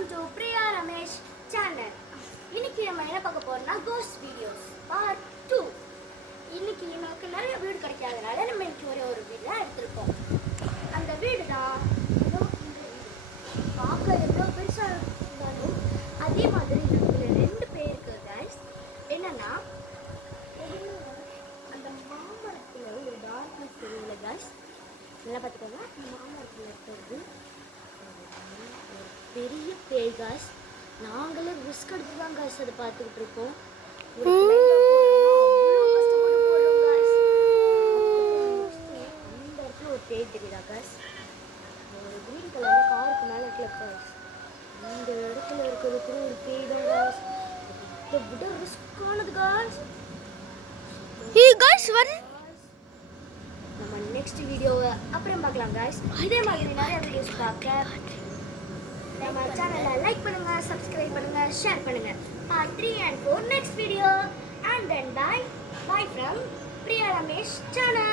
Welcome to Priya Ramesh channel. இன்னைக்கு நம்ம என்ன பார்க்க போறோம்னா கோஸ்ட் வீடியோஸ் பார்ட் 2. இன்னைக்கு நமக்கு நிறைய வீடு கிடைக்காதனால நம்ம இன்னைக்கு ஒரு வீடு எடுத்திருக்கோம். அந்த வீடு தான் பார்க்க எவ்வளோ பெருசாக இருந்தாலும் அதே மாதிரி நமக்கு 2 பேருக்கு கைஸ். என்னன்னா அந்த மாமரத்தில் ஒரு டார்க்னஸ் தெரியல கைஸ். நல்லா பார்த்துக்கோங்க. அந்த மாமரத்தில் இருக்கிறது பெரிய பேய் காஸ். நாங்களே ரிஸ்க் எடுத்து தான் காஸ் அதை பார்த்துக்கிட்டு இருக்கோம். அந்த இடத்துல ஒரு பேய் தெரியுதா காஸ்? ஒரு கிரீன் கலர் காருக்கு மேலே இருக்கல காஸ். இந்த இடத்துல இருக்கிறது கூட ஒரு பேய் தான் காஸ். இதை விட ரிஸ்கானது காஸ். நம்ம நெக்ஸ்ட் வீடியோவை அப்புறம் பார்க்கலாம் காஸ். இதே மாதிரி நிறைய வீடியோஸ் பார்க்க நம்ம சேனலை லைக் பண்ணுங்க, சப்ஸ்கிரைப் பண்ணுங்க, ஷேர் பண்ணுங்க. Part 3 and 4 next video, and then bye from Priya Ramesh channel.